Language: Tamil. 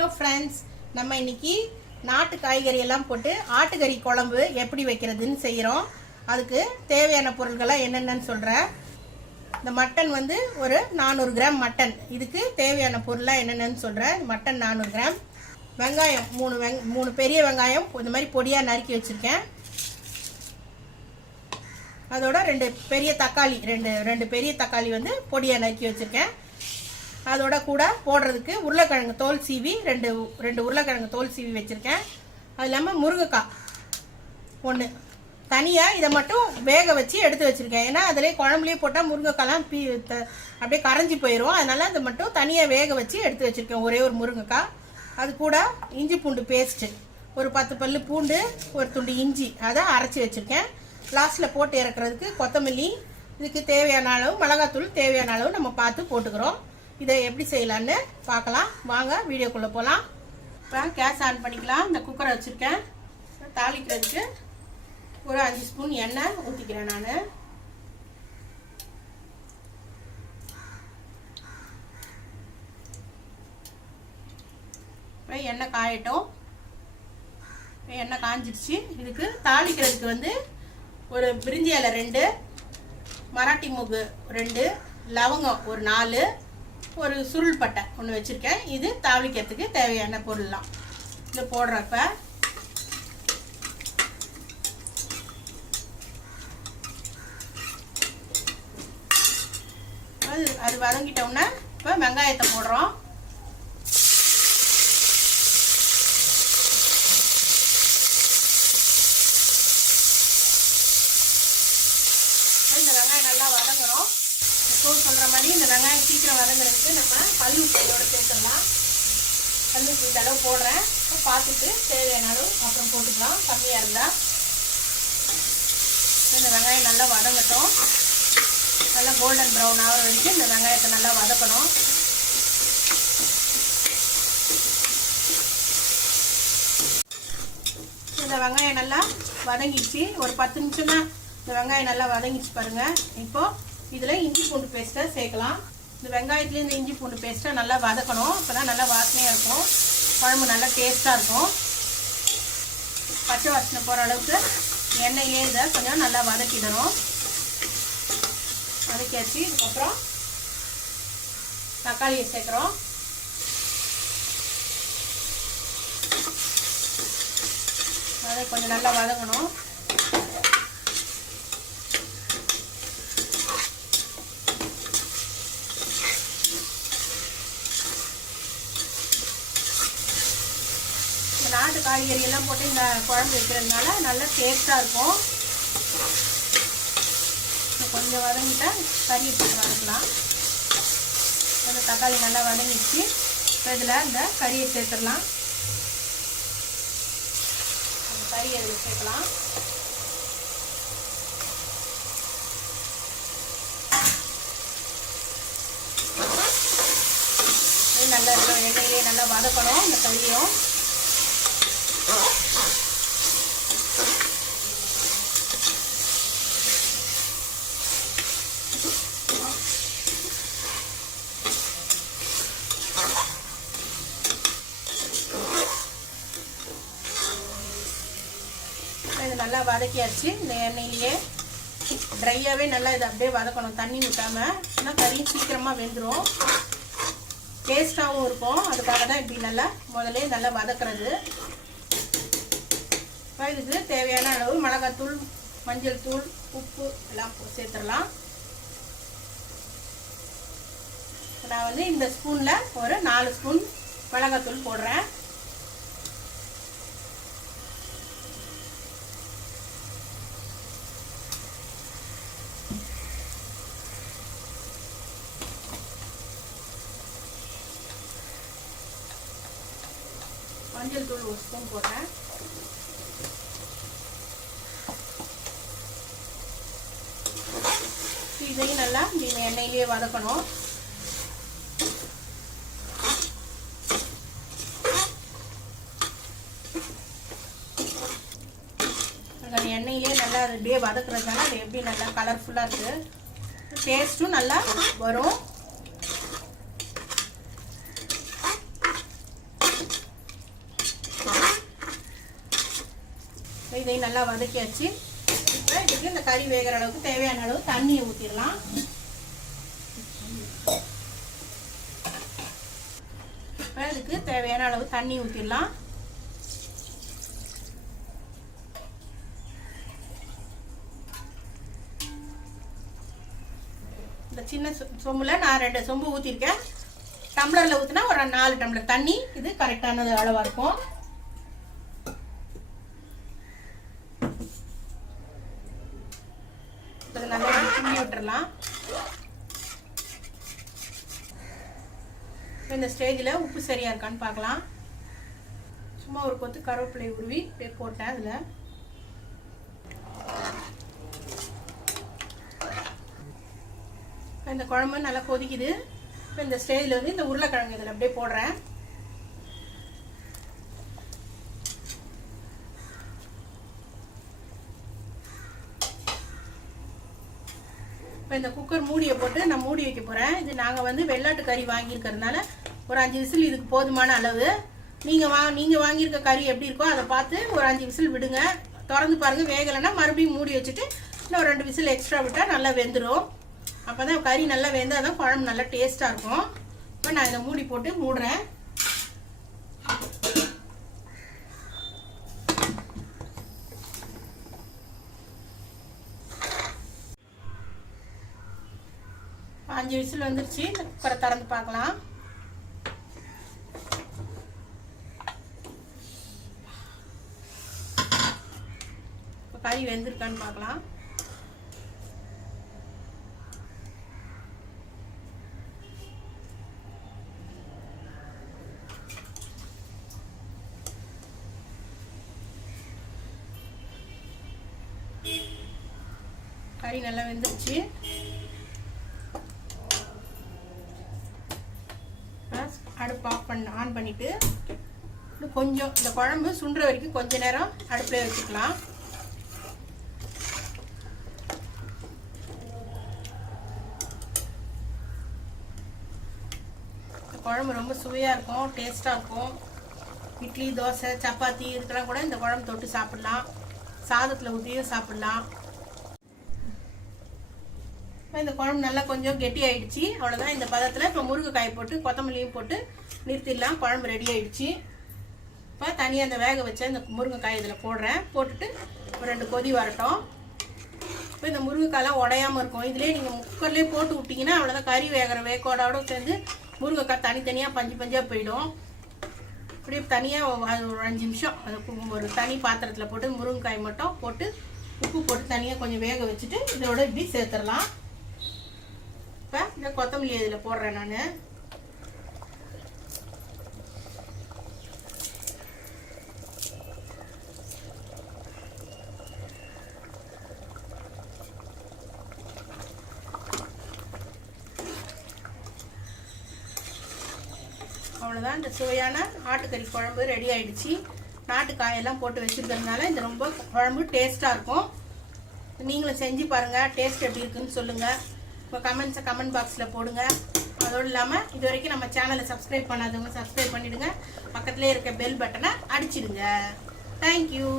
ஹலோ ஃப்ரெண்ட்ஸ், நம்ம இன்னைக்கு நாட்டு காய்கறி எல்லாம் போட்டு ஆட்டுக்கறி குழம்பு எப்படி வைக்கிறதுன்னு செய்கிறோம். அதுக்கு தேவையான பொருட்கள்லாம் என்னென்னு சொல்கிறேன். இந்த மட்டன் வந்து ஒரு 400 கிராம் மட்டன். இதுக்கு தேவையான பொருளாக என்னென்னு சொல்கிறேன். Mutton 400 gram. வெங்காயம் 3 பெரிய வெங்காயம் இந்த மாதிரி பொடியாக நறுக்கி வச்சுருக்கேன். அதோட 2 பெரிய தக்காளி ரெண்டு பெரிய தக்காளி வந்து பொடியாக நறுக்கி வச்சுருக்கேன். அதோட கூட போடுறதுக்கு உருளைக்கிழங்கு தோல் சீவி ரெண்டு உருளைக்கிழங்கு தோல் சீவி வச்சுருக்கேன். அது இல்லாமல் முருங்கைக்காய் 1 தனியாக இதை மட்டும் வேக வச்சு எடுத்து வச்சுருக்கேன். ஏன்னா அதிலே குழம்புலேயே போட்டால் முருங்கைக்காய்லாம் அப்படியே கரைஞ்சி போயிடும். அதனால் அதை மட்டும் தனியாக வேக வச்சு எடுத்து வச்சுருக்கேன். ஒரே ஒரு முருங்கைக்காய். அது கூட இஞ்சி பூண்டு பேஸ்ட்டு ஒரு 10 பல்லு பூண்டு, ஒரு துண்டு இஞ்சி அதை அரைச்சி வச்சுருக்கேன். லாஸ்ட்டில் போட்டு இறக்குறதுக்கு கொத்தமல்லி, இதுக்கு தேவையான அளவு மிளகாத்தூள் தேவையான அளவு நம்ம பார்த்து போட்டுக்கிறோம். இதை எப்படி செய்யலான்னு பார்க்கலாம். வாங்க வீடியோக்குள்ளே போகலாம். இப்போ கேஸ் ஆன் பண்ணிக்கலாம். இந்த குக்கரை வச்சுருக்கேன். தாளிக்கிறதுக்கு ஒரு 5 ஸ்பூன் எண்ணெய் ஊற்றிக்கிறேன். நான் இப்போ எண்ணெய் காயட்டும். எண்ணெய் காஞ்சிடுச்சு. இதுக்கு தாளிக்கிறதுக்கு வந்து ஒரு பிரிஞ்சி இலை 2, மராட்டி மூக்கு 2, லவங்கம் ஒரு 4, ஒரு சுருள் பட்டை 1 வச்சுருக்கேன். இது தாளிக்கிறதுக்கு தேவையான பொருள்லாம். இது போடுறப்ப அது வதங்கிட்டோம்னா இப்போ வெங்காயத்தை போடுறோம். இந்த வெங்காயம் நல்லா வதங்குறோம். சொல்கிற மாதிரி இந்த வெங்காயம் சீக்கிரம் வதங்குறதுக்கு நம்ம கல்லுப்பு இதோட சேர்த்துடலாம். கல்லுப்பு இந்த அளவு போடுறேன். பார்த்துட்டு தேவையான அளவு அப்புறம் போட்டுக்கலாம், கம்மியாக இருந்தால். இந்த வெங்காயம் நல்லா வதங்கட்டும். நல்லா கோல்டன் ப்ரௌன் ஆகிற வரைக்கும் இந்த வெங்காயத்தை நல்லா வதக்கணும். இந்த வெங்காயம் நல்லா வதங்கிடுச்சு. ஒரு 10 நிமிஷம் தான் இந்த வெங்காயம் நல்லா வதங்கிச்சு பாருங்கள். இப்போது இதில் இஞ்சி பூண்டு பேஸ்ட்டை சேர்க்கலாம். இந்த வெங்காயத்துலேயும் இந்த இஞ்சி பூண்டு பேஸ்ட்டை நல்லா வதக்கணும். அப்போ தான் நல்லா வாசனையாக இருக்கும், குழம்பு நல்லா டேஸ்ட்டாக இருக்கும். பச்சை வாசனை போகிற அளவுக்கு எண்ணெயிலே இதை கொஞ்சம் நல்லா வதக்கிடணும். வதக்கியாச்சு. இதுக்கப்புறம் தக்காளியை சேர்க்குறோம். அதை கொஞ்சம் நல்லா வதங்கணும். நாட்டு காய்கறி எல்லாம் போட்டு இந்த குழம்பு வைக்கிறதுனால நல்லா டேஸ்ட்டாக இருக்கும். கொஞ்சம் வதங்கிட்டா கறி போட்டு வதக்கலாம். அந்த தக்காளி நல்லா வதங்கிடுச்சு. இப்போ இதில் இந்த கறியை சேர்த்துடலாம். அந்த கறி அதில் சேர்க்கலாம். நல்லா இருக்கும். எண்ணெயிலே நல்லா வதக்கணும் இந்த கறியும். இது நல்லா வதக்கியாச்சு. இந்த எண்ணெயிலேயே ட்ரையாகவே நல்லா இதை அப்படியே வதக்கணும், தண்ணி விட்டாமல். ஏன்னா கறி சீக்கிரமாக வெந்துடும், டேஸ்ட்டாகவும் இருக்கும். அதுக்காக தான் இப்படி நல்லா முதல்ல நல்லா வதக்கிறது. இதுக்கு தேவையான அளவு மிளகாத்தூள், மஞ்சள் தூள், உப்பு எல்லாம் சேர்த்துடலாம். நான் வந்து இந்த ஸ்பூனில் ஒரு 4 ஸ்பூன் மிளகாத்தூள் போடுறேன். மஞ்சள் தூள் 1 ஸ்பூன் போடுறேன். இதையும் நல்லா இந்த எண்ணெயிலேயே வதக்கணும். எண்ணெயிலே நல்லா அப்படியே வதக்குறதுனால அது எப்படி நல்லா கலர்ஃபுல்லாக இருக்குது, டேஸ்ட்டும் நல்லா வரும். இதையும் நல்லா வதக்கியாச்சு. இப்போ இதுக்கு இந்த கறி வேகிற அளவுக்கு தேவையான அளவு தண்ணியை ஊற்றிடலாம். இப்போ இதுக்கு தேவையான அளவு தண்ணி ஊற்றிடலாம். இந்த சின்ன சொம்பில் நான் 2 சொம்பு ஊற்றிருக்கேன். டம்ளரில் ஊற்றினா ஒரு 4 டம்ளர் தண்ணி. இது கரெக்டானது அளவாக இருக்கும். இப்போ நல்லா கிண்டி விட்டுறலாம். இந்த ஸ்டேஜில் உப்பு சரியாக இருக்கான்னு பார்க்கலாம். சும்மா ஒரு கொத்து கருவேப்பிலை உருவி போட்டேன். அதில் இந்த குழம்பு நல்லா கொதிக்குது. இப்போ இந்த ஸ்டேஜில் வந்து இந்த உருளைக்கிழங்கு இதில் அப்படியே போடுறேன். இப்போ இந்த குக்கர் மூடியை போட்டு நான் மூடி வைக்க போகிறேன். இது நாங்கள் வந்து வெள்ளாட்டு கறி வாங்கியிருக்கிறதுனால ஒரு 5 விசில் இதுக்கு போதுமான அளவு. நீங்கள் வாங்கியிருக்க கறி எப்படி இருக்கோ அதை பார்த்து ஒரு 5 விசில் விடுங்க. திறந்து பாருங்கள், வேகலைன்னா மறுபடியும் மூடி வச்சுட்டு இன்னும் 2 விசில் எக்ஸ்ட்ரா விட்டால் நல்லா வெந்துடும். அப்போ தான் கறி நல்லா வெந்தால் தான் குழம்பு நல்லா டேஸ்ட்டாக இருக்கும். இப்போ நான் இதை மூடி போட்டு மூடுறேன். அஞ்சு விசில் வந்துருச்சு. குக்கரை திறந்து பார்க்கலாம். இப்போ கறி வெந்திருக்கான்னு பார்க்கலாம். கறி நல்லா வெந்துருச்சு. அடுப்பு ஆன் பண்ணிட்டு கொஞ்சம் இந்த குழம்பு சுண்டுற வரைக்கும் கொஞ்ச நேரம் அடுப்பில் வச்சுக்கலாம். இந்த குழம்பு ரொம்ப சுவையாக இருக்கும், டேஸ்ட்டாக இருக்கும். இட்லி, தோசை, சப்பாத்தி இதுக்கெல்லாம் கூட இந்த குழம்பு தொட்டு சாப்பிட்லாம். சாதத்தில் ஊற்றியும் சாப்பிட்லாம். இந்த குழம்பு நல்லா கொஞ்சம் கெட்டி ஆயிடுச்சு. அவ்வளோதான். இந்த பதத்தில் இப்போ முருங்கைக்காய் போட்டு கொத்தமல்லியும் போட்டு நிறுத்திடலாம். குழம்பு ரெடி ஆயிடுச்சு. இப்போ தனியாக அந்த வேக வச்ச இந்த முருங்கைக்காய் இதில் போடுறேன். போட்டுட்டு ஒரு 2 கொதி வரட்டும். இப்போ இந்த முருங்கைக்காயெலாம் உடையாமல் இருக்கும். இதிலே நீங்கள் குக்கர்லேயே போட்டு விட்டிங்கன்னா அவ்வளோதான். கறி வேகிற வேக்கோடோடு சேர்ந்து முருங்கைக்காய் தனித்தனியாக பஞ்சாக போயிடும். அப்படியே தனியாக ஒரு 5 நிமிஷம் அது ஒரு தனி பாத்திரத்தில் போட்டு முருங்கைக்காய் மட்டும் போட்டு உப்பு போட்டு தனியாக கொஞ்சம் வேக வச்சுட்டு இதோட இப்படி சேர்த்துடலாம். இப்போ இந்த கொத்தமல்லி இதில் போடுறேன் நான். அவ்வளோதான். இந்த சுவையான ஆட்டுக்கறி குழம்பு ரெடி ஆயிடுச்சு. நாட்டுக்காயெல்லாம் போட்டு வச்சுருக்கிறதுனால இந்த ரொம்ப குழம்பு டேஸ்ட்டாக இருக்கும். நீங்களும் செஞ்சு பாருங்கள். டேஸ்ட் எப்படி இருக்குன்னு சொல்லுங்கள். உங்கள் கமெண்ட்ஸை கமெண்ட் பாக்ஸில் போடுங்க. அதோடு இல்லாமல் இது வரைக்கும் நம்ம சேனலை சப்ஸ்கிரைப் பண்ணாதவங்க சப்ஸ்கிரைப் பண்ணிவிடுங்க. பக்கத்துலேயே இருக்க பெல் பட்டனை அடிச்சிடுங்க. தேங்க்யூ.